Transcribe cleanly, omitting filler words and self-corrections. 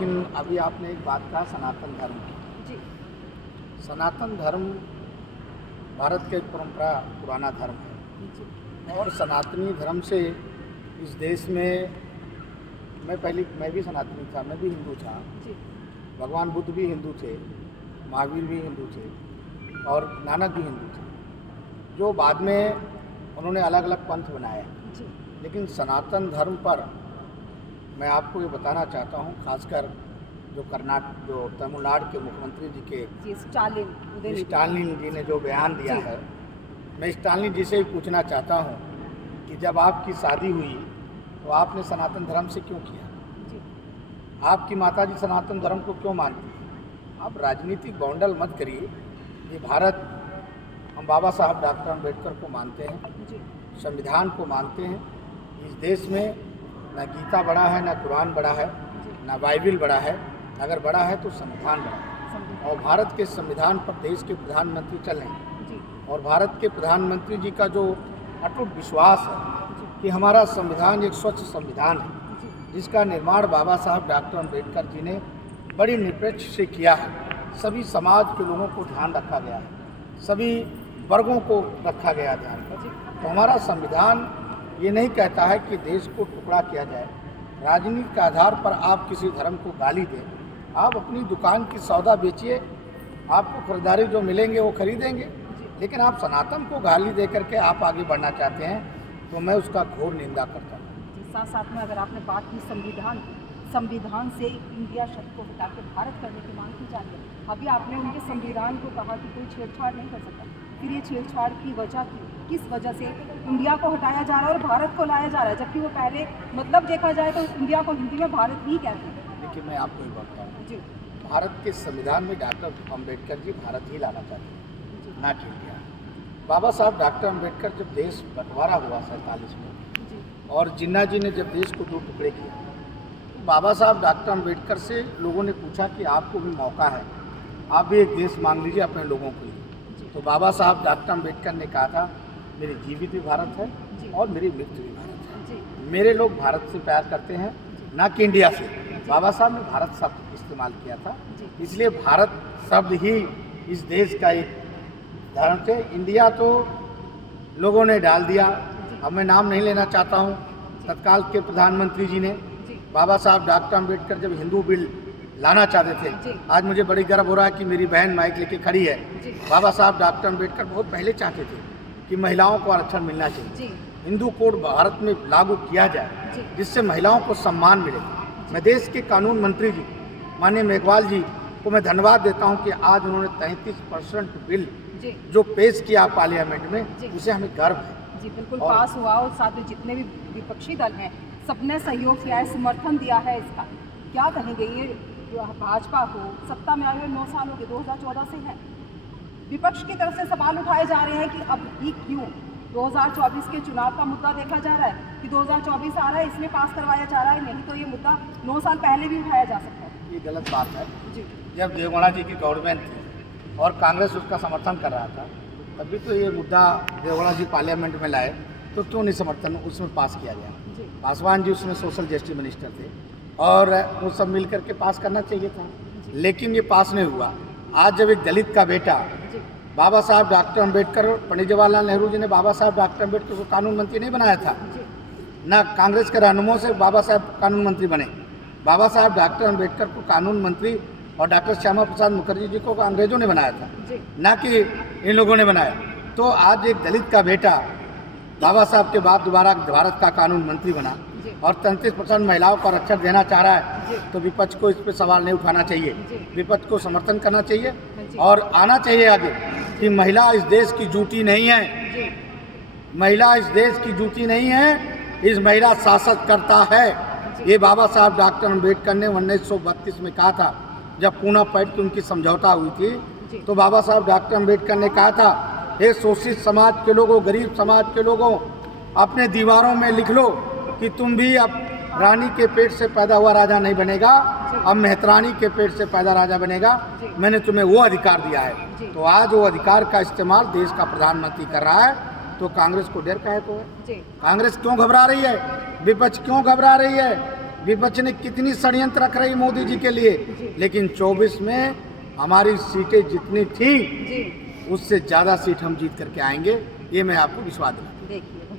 लेकिन अभी आपने एक बात कहा सनातन धर्म की। जी सनातन धर्म भारत का एक परंपरा पुराना धर्म है जी और सनातनी धर्म से इस देश में मैं भी सनातनी था, मैं भी हिंदू था। जी भगवान बुद्ध भी हिंदू थे, महावीर भी हिंदू थे और नानक भी हिंदू थे, जो बाद में उन्होंने अलग अलग पंथ बनाए। जी लेकिन सनातन धर्म पर मैं आपको ये बताना चाहता हूँ, खासकर जो तमिलनाडु के मुख्यमंत्री जी के जी स्टालिन जी ने जो बयान दिया जी। है, मैं स्टालिन जी से ही पूछना चाहता हूँ कि जब आपकी शादी हुई तो आपने सनातन धर्म से क्यों किया? जी आपकी माताजी सनातन धर्म को क्यों मानती है? आप राजनीतिक बौंडल मत करिए। ये भारत, हम बाबा साहब डॉक्टर अम्बेडकर को मानते हैं, जी संविधान को मानते हैं। इस देश में ना गीता बड़ा है, ना कुरान बड़ा है, ना बाइबिल बड़ा है। अगर बड़ा है तो संविधान बड़ा है और भारत के संविधान पर देश के प्रधानमंत्री चल रहे हैं। जी और भारत के प्रधानमंत्री जी का जो अटूट विश्वास है कि हमारा संविधान एक स्वच्छ संविधान है, जिसका निर्माण बाबा साहब डॉक्टर अम्बेडकर जी ने बड़ी निरपेक्ष से किया है। सभी समाज के लोगों को ध्यान रखा गया है, सभी वर्गों को रखा गया ध्यान पर। तो हमारा संविधान ये नहीं कहता है कि देश को टुकड़ा किया जाए। राजनीति के आधार पर आप किसी धर्म को गाली दें, आप अपनी दुकान की सौदा बेचिए, आपको खरीदारी जो मिलेंगे वो खरीदेंगे। लेकिन आप सनातन को गाली दे करके आप आगे बढ़ना चाहते हैं तो मैं उसका घोर निंदा करता हूँ। साथ साथ में अगर आपने बात की संविधान से इंडिया शब्द को हटा के भारत करने की मांग की जा रही है। अभी आपने उनके संविधान को कहा कि कोई छेड़छाड़ नहीं कर सकता, फिर ये छेड़छाड़ की वजह किस वजह से इंडिया को हटाया जा रहा है और भारत को लाया जा रहा है, जबकि वो पहले मतलब देखा जाए तो इंडिया को हिंदी में भारत ही कहते हैं। देखिए, मैं आपको ये बताता हूँ, जी भारत के संविधान में डॉक्टर अम्बेडकर जी भारत ही लाना चाहते हैं, ना कि इंडिया। बाबा साहब डॉक्टर अम्बेडकर जब देश बंटवारा हुआ 47 में जी और जिन्ना जी ने जब देश को 2 टुकड़े किए, तो बाबा साहब डॉक्टर अम्बेडकर से लोगों ने पूछा कि आपको भी मौका है, आप भी एक देश मांग लीजिए अपने लोगों के लिए। तो बाबा साहब डॉक्टर अम्बेडकर ने कहा था मेरी जीवित भी भारत है और मेरी मृत्यु भी भारत है। जी मेरे लोग भारत से प्यार करते हैं, ना कि इंडिया से। बाबा साहब ने भारत शब्द इस्तेमाल किया था, इसलिए भारत शब्द ही इस देश का एक धर्म से। इंडिया तो लोगों ने डाल दिया। अब मैं नाम नहीं लेना चाहता हूँ। तत्काल के प्रधानमंत्री जी ने, बाबा साहब डॉक्टर अम्बेडकर जब हिंदू बिल लाना चाहते थे, आज मुझे बड़ी गर्व हो रहा है कि मेरी बहन माइक लेके खड़ी है। बाबा साहब डॉक्टर अम्बेडकर बहुत पहले चाहते थे कि महिलाओं को आरक्षण मिलना चाहिए, हिंदू कोड भारत में लागू किया जाए, जिससे महिलाओं को सम्मान मिले। मैं देश के कानून मंत्री जी माननीय मेघवाल जी को मैं धन्यवाद देता हूं कि आज उन्होंने 33% बिल जो पेश किया पार्लियामेंट में, उसे हमें गर्व है। जी बिल्कुल पास हुआ और साथ में जितने भी विपक्षी दल हैं सबने सहयोग किया है, समर्थन दिया है इसका। क्या कहेंगे, ये जो भाजपा को सत्ता में आए हुए 9 साल हो गए, 2014 से है, विपक्ष की तरफ से सवाल उठाए जा रहे हैं कि अब ये क्यों 2024 के चुनाव का मुद्दा देखा जा रहा है कि 2024 आ रहा है इसमें पास करवाया जा रहा है, नहीं तो ये मुद्दा 9 साल पहले भी उठाया जा सकता है। ये गलत बात है। जी जब देवगौड़ा जी की गवर्नमेंट थी और कांग्रेस उसका समर्थन कर रहा था, तभी तो ये मुद्दा देवगौड़ा जी पार्लियामेंट में लाए, तो क्यों नहीं समर्थन उसमें पास किया गया? पासवान जी उसमें सोशल जस्टिस मिनिस्टर थे और वो सब मिल करके पास करना चाहिए था, लेकिन ये पास नहीं हुआ। आज जब एक दलित का बेटा बाबा साहब डॉक्टर अम्बेडकर, पंडित जवाहरलाल नेहरू जी ने बाबा साहब डॉक्टर अम्बेडकर को कानून मंत्री नहीं बनाया था, ना कांग्रेस के रहनुमाओं से बाबा साहब कानून मंत्री बने। बाबा साहब डॉक्टर अम्बेडकर को कानून मंत्री और डॉक्टर श्यामा प्रसाद मुखर्जी जी को अंग्रेजों ने बनाया था, ना कि इन लोगों ने बनाया। तो आज एक दलित का बेटा बाबा साहब के बाद दोबारा भारत का कानून मंत्री बना और 33% महिलाओं को आरक्षण देना चाह रहा है, तो विपक्ष को इस पर सवाल नहीं उठाना चाहिए, विपक्ष को समर्थन करना चाहिए और आना चाहिए आगे कि महिला इस देश की जूती नहीं है, महिला इस देश की जूती नहीं है, इस महिला शासक करता है। ये बाबा साहब डॉक्टर अम्बेडकर ने 1932 में कहा था, जब पूना पैठ की उनकी समझौता हुई थी, तो बाबा साहब डॉक्टर अम्बेडकर ने कहा था, हे शोषित समाज के लोगों, गरीब समाज के लोगों, अपने दीवारों में लिख लो कि तुम भी अब रानी के पेट से पैदा हुआ राजा नहीं बनेगा, अब मेहतरानी के पेट से पैदा राजा बनेगा। मैंने तुम्हें वो अधिकार दिया है। तो आज वो अधिकार का इस्तेमाल देश का प्रधानमंत्री कर रहा है, तो कांग्रेस को डर काहे को है? कांग्रेस क्यों घबरा रही है? विपक्ष क्यों घबरा रही है? विपक्ष ने कितनी षड्यंत्र रख रही मोदी जी के लिए, लेकिन 24 में हमारी सीटें जितनी थी जी उससे ज़्यादा सीट हम जीत करके आएंगे, ये मैं आपको विश्वास दिलाता हूं। देखिए